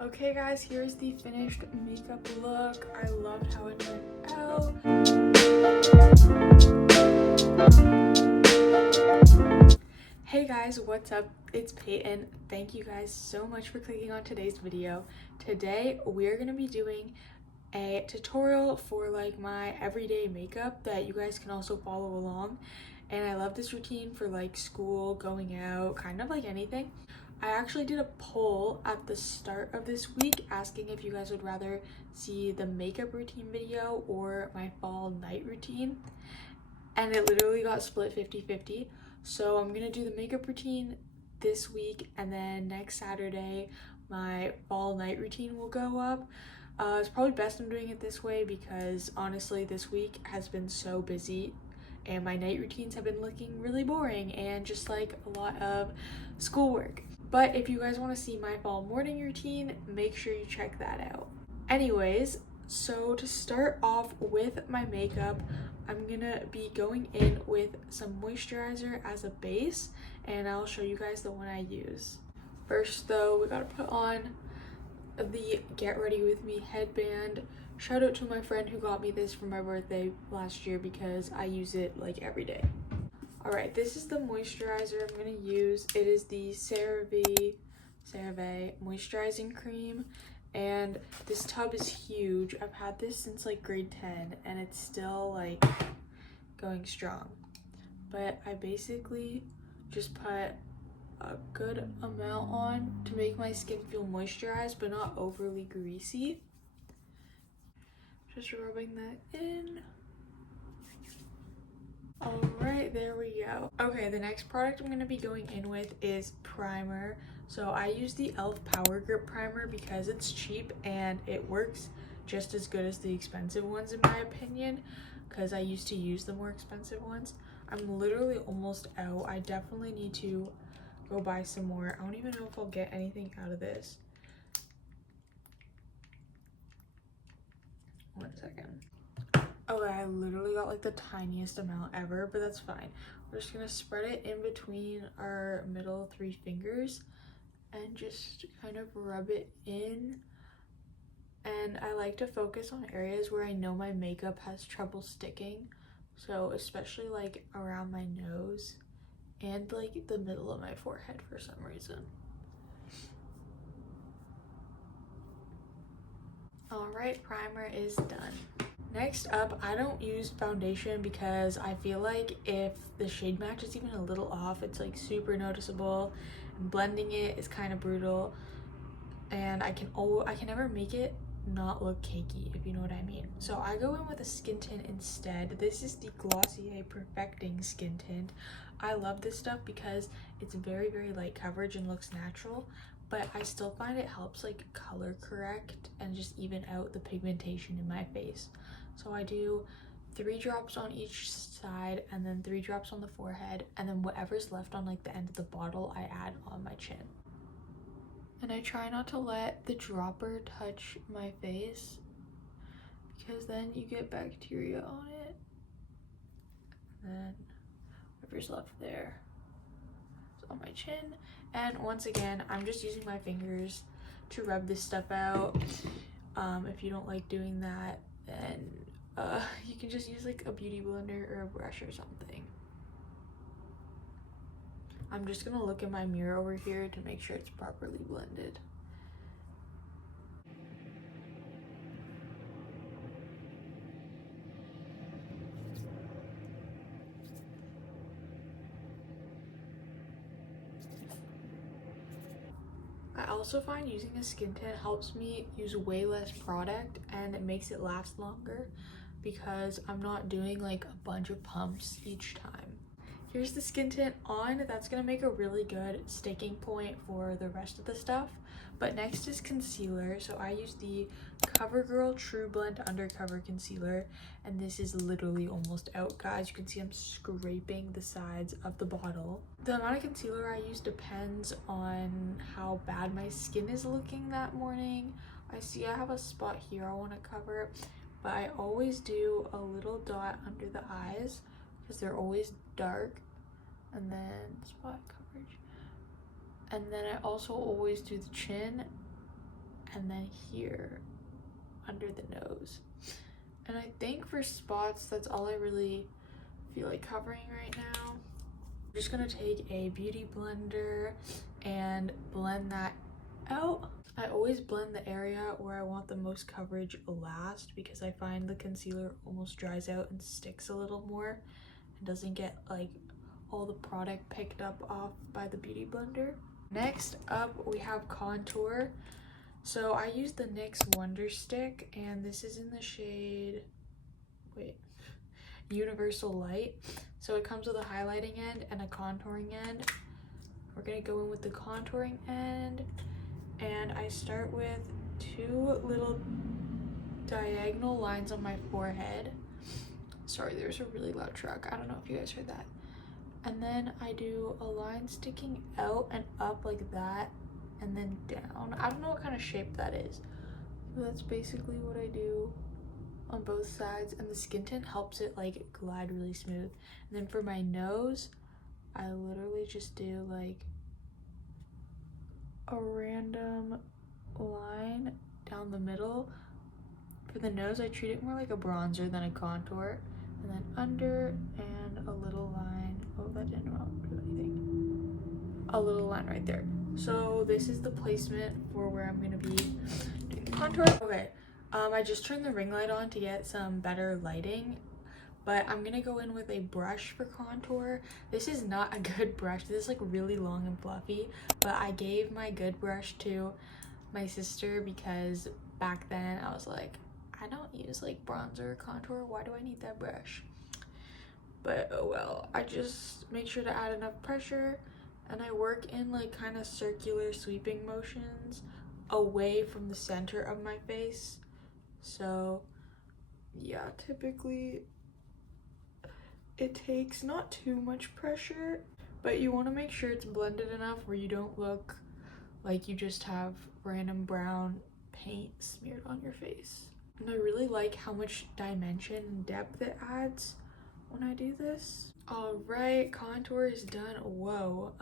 Okay guys, here's the finished makeup look. I loved how it turned out. Hey guys, what's up? It's Peyton. Thank you guys so much for clicking on today's video. Today we're gonna be doing a tutorial for like my everyday makeup that you guys can also follow along. And I love this routine for like school, going out, kind of like anything. I actually did a poll at the start of this week asking if you guys would rather see the makeup routine video or my fall night routine, and it literally got split 50-50. So I'm gonna do the makeup routine this week, and then next Saturday my fall night routine will go up. It's probably best I'm doing it this way because honestly this week has been so busy and my night routines have been looking really boring and just like a lot of schoolwork. But if you guys want to see my fall morning routine, make sure you check that out. Anyways, so to start off with my makeup, I'm gonna be going in with some moisturizer as a base, and I'll show you guys the one I use. First though, we gotta put on the Get Ready With Me headband. Shout out to my friend who got me this for my birthday last year because I use it like every day. Alright, this is the moisturizer I'm going to use. It is the CeraVe moisturizing cream, and this tub is huge. I've had this since like grade 10 and it's still like going strong. But I basically just put a good amount on to make my skin feel moisturized but not overly greasy. Just rubbing that in. Alright, there we go. Okay, the next product I'm going to be going in with is primer. So I use the e.l.f. Power Grip Primer because it's cheap and it works just as good as the expensive ones in my opinion, because I used to use the more expensive ones. I'm literally almost out. I definitely need to go buy some more. I don't even know if I'll get anything out of this. One second. Okay, I literally got like the tiniest amount ever, but that's fine. We're just gonna spread it in between our middle 3 fingers and just kind of rub it in. And I like to focus on areas where I know my makeup has trouble sticking. So especially like around my nose and like the middle of my forehead for some reason. Alright, primer is done. Next up, I don't use foundation because I feel like if the shade match is even a little off, it's like super noticeable, and blending it is kind of brutal, and I can never make it not look cakey, if you know what I mean. So I go in with a skin tint instead. This is the Glossier Perfecting Skin Tint. I love this stuff because it's very, very light coverage and looks natural, but I still find it helps like color correct and just even out the pigmentation in my face. So I do 3 drops on each side and then 3 drops on the forehead, and then whatever's left on like the end of the bottle I add on my chin. And I try not to let the dropper touch my face because then you get bacteria on it. And then whatever's left there is on my chin. And once again, I'm just using my fingers to rub this stuff out. If you don't like doing that, then you can just use like a beauty blender or a brush or something. I'm just gonna look in my mirror over here to make sure it's properly blended. I also find using a skin tint helps me use way less product and it makes it last longer because I'm not doing like a bunch of pumps each time. Here's the skin tint on. That's gonna make a really good staking point for the rest of the stuff. But next is concealer. So I use the CoverGirl True Blend Undercover Concealer, and this is literally almost out, guys. You can see I'm scraping the sides of the bottle. The amount of concealer I use depends on how bad my skin is looking that morning. I see I have a spot here I want to cover, but I always do a little dot under the eyes because they're always dark, and then spot coverage. And then I also always do the chin and then here under the nose. And I think for spots, that's all I really feel like covering right now. I'm just gonna take a beauty blender and blend that out. I always blend the area where I want the most coverage last because I find the concealer almost dries out and sticks a little more and doesn't get like all the product picked up off by the beauty blender. Next up, we have contour. So I use the NYX Wonder Stick, and this is in the shade, Universal Light. So it comes with a highlighting end and a contouring end. We're gonna go in with the contouring end, and I start with 2 little diagonal lines on my forehead. Sorry, there's a really loud truck. I don't know if you guys heard that. And then I do a line sticking out and up like that, and then down. I don't know what kind of shape that is. So that's basically what I do on both sides, and the skin tint helps it like glide really smooth. And then for my nose, I literally just do like a random line down the middle. For the nose, I treat it more like a bronzer than a contour. And then under, and a little line. Oh, that didn't do anything. A little line right there. So this is the placement for where I'm gonna be doing the contour. Okay, I just turned the ring light on to get some better lighting, but I'm gonna go in with a brush for contour. This is not a good brush. This is like really long and fluffy, but I gave my good brush to my sister because back then I was like, I don't use like bronzer or contour. Why do I need that brush? But oh well. I just make sure to add enough pressure, and I work in like kind of circular sweeping motions away from the center of my face. So yeah, typically it takes not too much pressure, but you want to make sure it's blended enough where you don't look like you just have random brown paint smeared on your face. And I really like how much dimension and depth it adds when I do this. All right, contour is done. Whoa,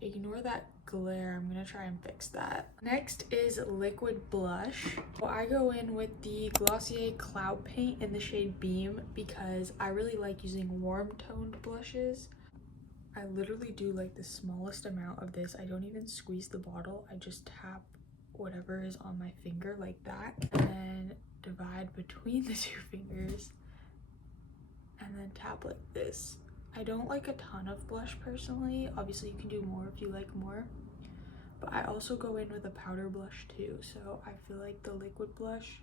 ignore that glare. I'm gonna try and fix that. Next is liquid blush. So I go in with the Glossier Cloud Paint in the shade Beam because I really like using warm toned blushes. I literally do like the smallest amount of this. I don't even squeeze the bottle. I just tap whatever is on my finger like that, and then divide between the 2 fingers, and then tap like this. I don't like a ton of blush personally. Obviously you can do more if you like more, but I also go in with a powder blush too, so I feel like the liquid blush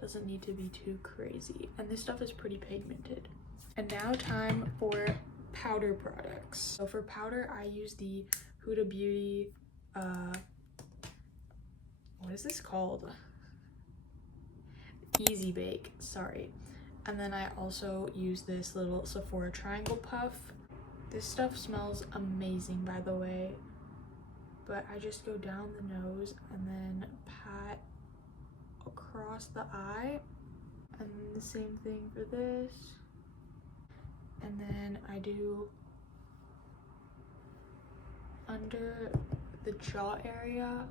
doesn't need to be too crazy, and this stuff is pretty pigmented. And now time for powder products. So for powder, I use the Huda Beauty what is this called? Easy Bake, sorry. And then I also use this little Sephora triangle puff. This stuff smells amazing, by the way, but I just go down the nose and then pat across the eye, and then the same thing for this. And then I do under the jaw area,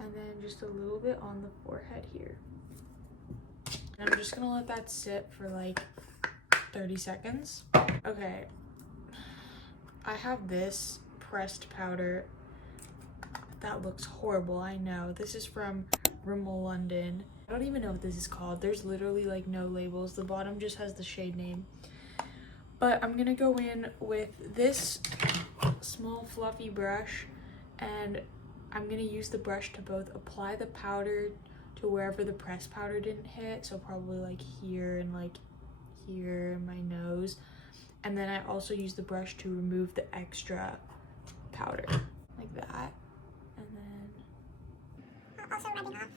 and then just a little bit on the forehead here. And I'm just gonna let that sit for like 30 seconds. Okay, I have this pressed powder that looks horrible, I know. This is from Rimmel London. I don't even know what this is called. There's literally like no labels. The bottom just has the shade name. But I'm gonna go in with this small fluffy brush, and I'm gonna use the brush to both apply the powder to wherever the pressed powder didn't hit, so probably like here and like here in my nose, and then I also use the brush to remove the extra powder like that, and then also rubbing off.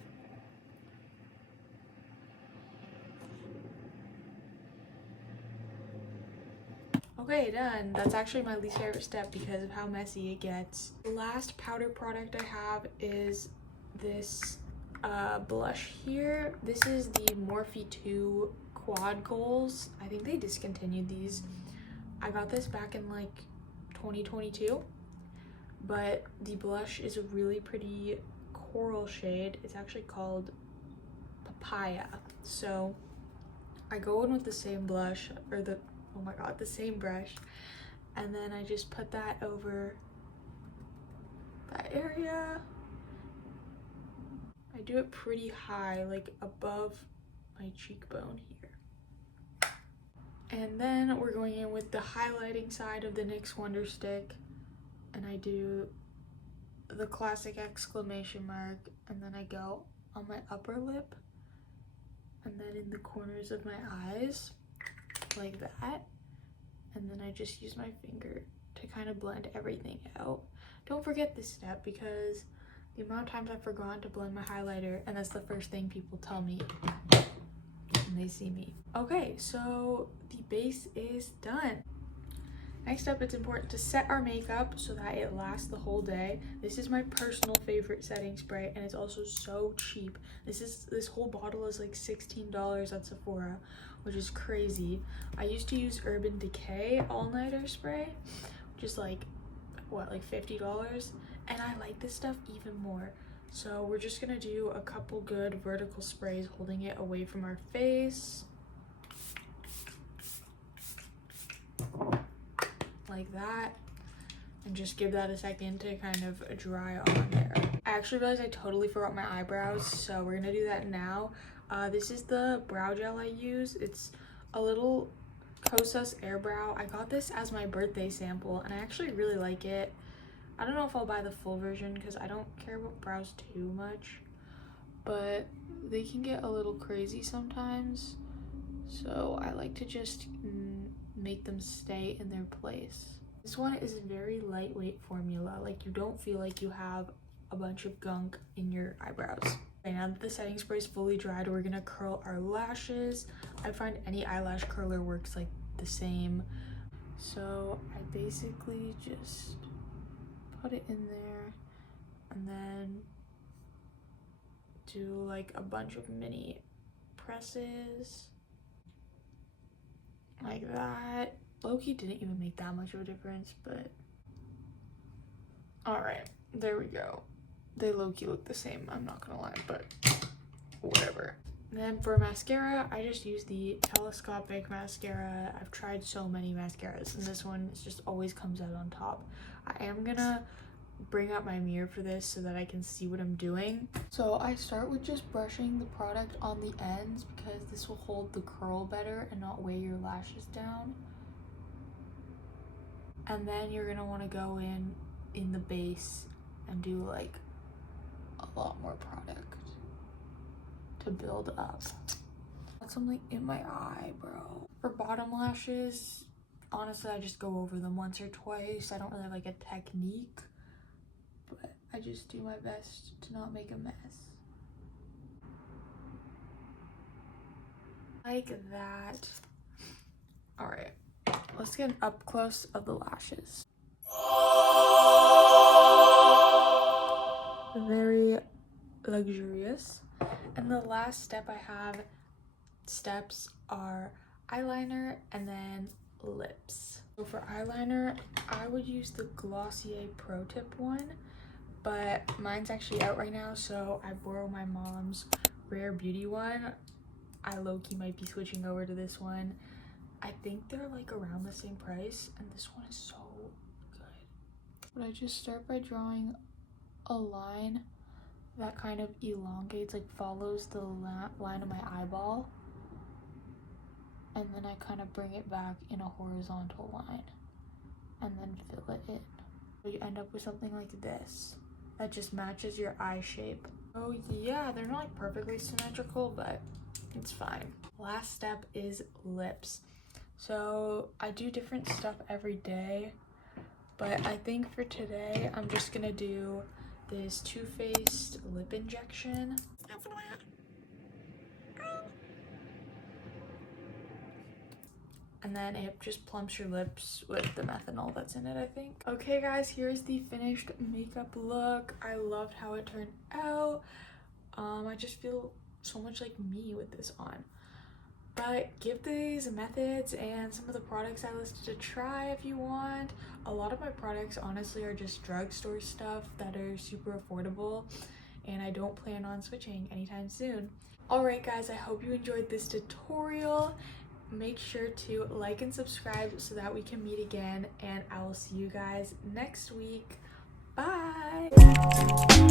okay, done. That's actually my least favorite step because of how messy it gets. The last powder product I have is this blush here. This is the Morphe 2 Quad Goals. I think they discontinued these. I got this back in like 2022. but the blush is a really pretty coral shade. It's actually called Papaya. So I go in with the same blush, or oh my god, the same brush, and then I just put that over that area. I do it pretty high, like above my cheekbone here. And then we're going in with the highlighting side of the NYX Wonder Stick, and I do the classic exclamation mark, and then I go on my upper lip, and then in the corners of my eyes, like that. And then I just use my finger to kind of blend everything out. Don't forget this step, because the amount of times I've forgotten to blend my highlighter, and that's the first thing people tell me when they see me. Okay, so the base is done. Next up, it's important to set our makeup so that it lasts the whole day. This is my personal favorite setting spray, and it's also so cheap. This whole bottle is like $16 at Sephora, which is crazy. I used to use Urban Decay all-nighter spray, which is like, what, like $50? And I like this stuff even more. So we're just gonna do a couple good vertical sprays, holding it away from our face. Like that, and just give that a second to kind of dry on there. I actually realized I totally forgot my eyebrows, so we're gonna do that now. This is the brow gel I use. It's a little Kosas Air Brow. I got this as my birthday sample, and I actually really like it. I don't know if I'll buy the full version because I don't care about brows too much, but they can get a little crazy sometimes, so I like to just make them stay in their place. This one is a very lightweight formula, like you don't feel like you have a bunch of gunk in your eyebrows. Okay, now that the setting spray is fully dried, we're gonna curl our lashes. I find any eyelash curler works like the same. So I basically just put it in there and then do like a bunch of mini presses. Like that. Low-key didn't even make that much of a difference, but alright, there we go. They low-key look the same, I'm not gonna lie, but whatever. And then for mascara, I just use the telescopic mascara. I've tried so many mascaras, and this one just always comes out on top. I am gonna bring up my mirror for this so that I can see what I'm doing. So I start with just brushing the product on the ends, because this will hold the curl better and not weigh your lashes down. And then you're gonna want to go in the base and do like a lot more product to build up. Got something in my eye, bro. For bottom lashes, honestly, I just go over them once or twice. I don't really have like a technique, but I just do my best to not make a mess. Like that. All right, let's get an up close of the lashes. Very luxurious. And the last step steps are eyeliner and then lips. So for eyeliner, I would use the Glossier Pro Tip one, but mine's actually out right now, so I borrow my mom's Rare Beauty one. I low-key might be switching over to this one. I think they're like around the same price, and this one is so good. But I just start by drawing a line that kind of elongates, like follows the line of my eyeball, and then I kind of bring it back in a horizontal line and then fill it in. So you end up with something like this that just matches your eye shape. Oh yeah, they're not like perfectly symmetrical, but it's fine. Last step is lips. So I do different stuff every day, but I think for today I'm just gonna do this Too Faced lip injection. And then it just plumps your lips with the methanol that's in it, I think. Okay guys, here's the finished makeup look. I loved how it turned out. I just feel so much like me with this on. But give these methods and some of the products I listed a try if you want. A lot of my products honestly are just drugstore stuff that are super affordable, and I don't plan on switching anytime soon. Alright guys, I hope you enjoyed this tutorial. Make sure to like and subscribe so that we can meet again, and I will see you guys next week. Bye!